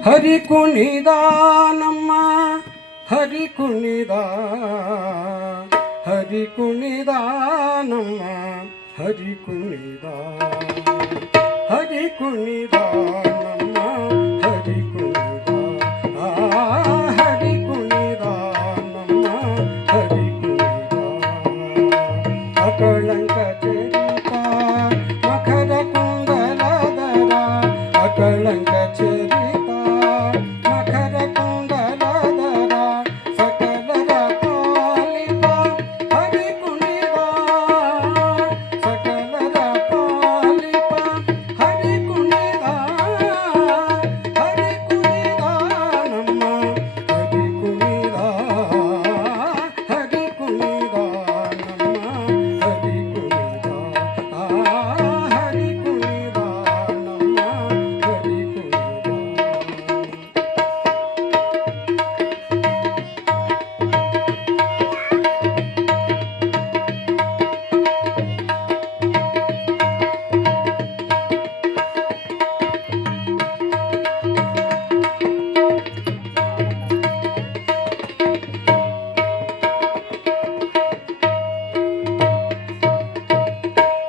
ಹರಿ ಕುಣಿದ ನಮ್ಮ ಹರಿ ಕುಣಿದ ಹರಿ ಕುಣಿದ ನಮ್ಮ ಹರಿ ಕುಣಿದ ಹರಿ ಕುಣಿದ ನಮ್ಮ ಹರಿ ಕುಣಿದ ಹರಿ ಕುಣಿದ ನಮ್ಮ ಹರಿ ಕುಣಿದ ಅಕಳಂಕ ಚರಿತ ಮಕರ ಕುಂಡಲದರ ಅಕಳಂಕ ಚರಿತ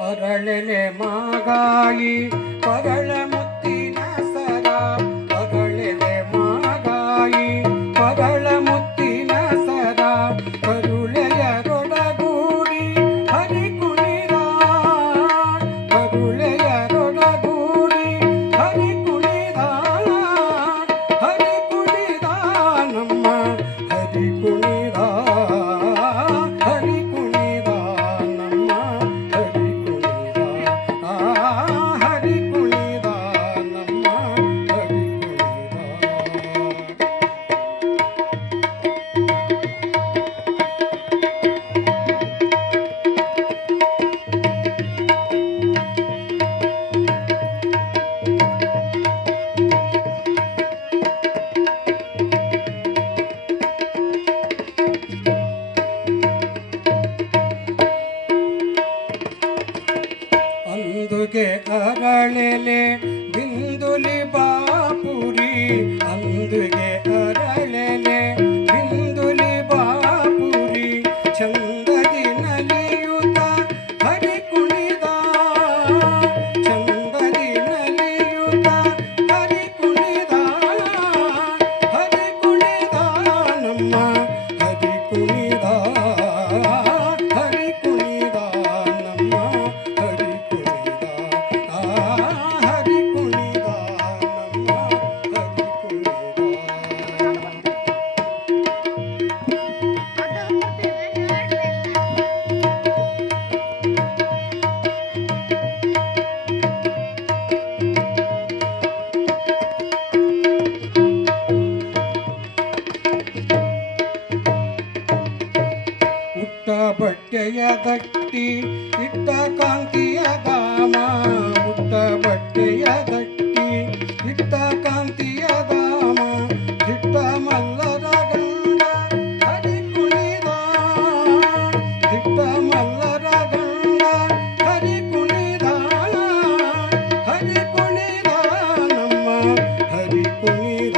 ಅರಳೆಲೆ ಮಾಗಾಯಿ ಪರಳ ಮುತ್ತಿನ ಸರ ಅರಳೆಲೆ ಮಾಗಾಯಿ ಪರಳ ಮುತ್ತಿನ ಸರ ಕರುಳೆಯರೊಡಗೂಡಿ ಹರಿ ಕುಣಿದ ಕರುಳೆಯರೊಡಗೂಡಿ ಹರಿ ಕುಣಿದ ನಮ್ಮ ಹರಿ ಕುಣಿದ ಅಂದುಗೆ ಅರಳೆಲೆ ಬಿಂದುಲಿ ಬಾಪುರಿ ಅಂದುಗೆ ಅರಳೆಲೆ ಬಿಂದುಲಿ ಬಾಪುರಿ ಚಂದದಿ ನಲಿಯುತ್ತ ಹರಿ ಕುಣಿದ ಚಂದದಿ ನಲಿಯುತ್ತ ಹರಿ ಕುಣಿದ ನಮ್ಮ ಹರಿ ಕುಣಿದ ಬಟ್ಟೆಯ ಗಟ್ಟಿ ಇಟ್ಟ ಕಾಂತಿಯ ಧಾಮ ಮುಟ್ಟ ಬಟ್ಟೆಯ ಗಟ್ಟಿ ಇಟ್ಟ ಕಾಂತಿಯ ಧಾಮ ದಿಟ್ಟ ಮಲ್ಲರ ಗಂಡ ಹರಿ ಕುಣಿದ ದಿಟ್ಟ ಮಲ್ಲರ ಗಂಡ ಹರಿ ಕುಣಿದ ನಮ್ಮ ಹರಿ ಕುಣಿದ ನಮ್ಮ ಹರಿ ಕುಣಿದ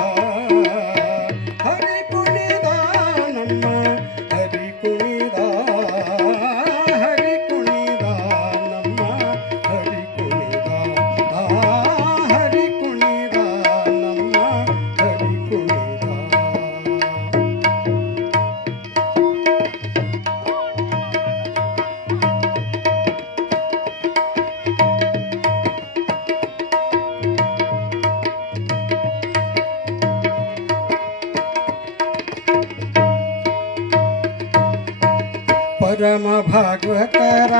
ಪರಮ ಭಾಗವತರ